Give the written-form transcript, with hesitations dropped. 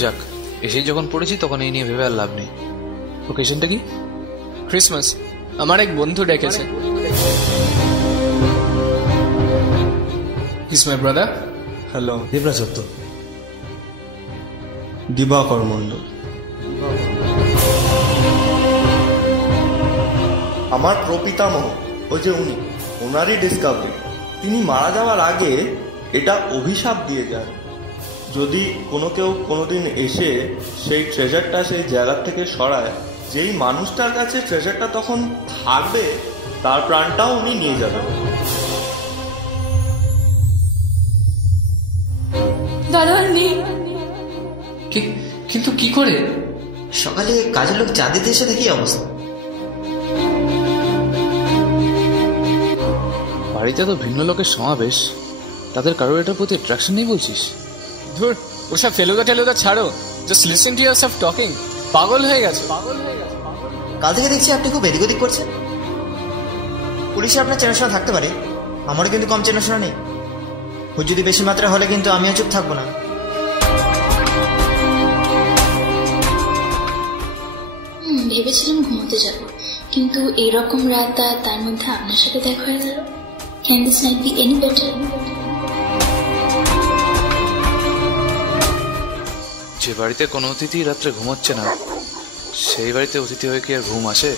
যাক, এসেই যখন পড়েছি তখন এই নিয়ে ভেবে আর লাভ নেই। ওকেশনটা কি? ক্রিসমাস। আমার এক বন্ধু ডেকেছে। Is my brother. Hello, Debraj Dutta. Dibakar Mondal. আমার প্রপিতামহ, ওই যে উনি, ওনারই ডিসকাভারি। তিনি মারা যাওয়ার আগে এটা অভিশাপ দিয়ে যান, যদি কেউ কোনোদিন এসে সেই ট্রেজারটা সেই জায়গার থেকে সরায়, যেই মানুষটার কাছে ট্রেজারটা তখন থাকবে তার প্রাণটাও উনি নিয়ে যাবেন। দাদা নেই। কিন্তু কি করে? সকালে কাজের লোক চা দিতে এসে দেখি অবস্থা। বাড়িতে তো ভিন্ন লোকের সমাবেশ, তাদের কারোর এটার প্রতি অ্যাট্রাকশন নেই বলছিস? ধুর, ওসব ফেলুদা টেলুদা ছাড়ো, just listen to yourself talking. পাগল হয়ে গেছে। কাল থেকে দেখছি আপনি খুব এদিক ওদিক করছেন। পুলিশে আপনার চেনাশোনা থাকতে পারে, আমারও কিন্তু কম চেনাশোনা নেই। ও যদি বেশি মাত্রা হলে কিন্তু আমিও চুপ থাকবো না। ভেবেছিলাম ঘুমোতে যাব, কিন্তু এরকম রাত আর তার মধ্যে আপনার সাথে দেখা হয়ে গেল। Can this night B any better? যে বাড়িতে কোনো অতিথি রাত্রে ঘুমোচ্ছে না, সেই বাড়িতে অতিথি হয়ে কি আর ঘুম আসে?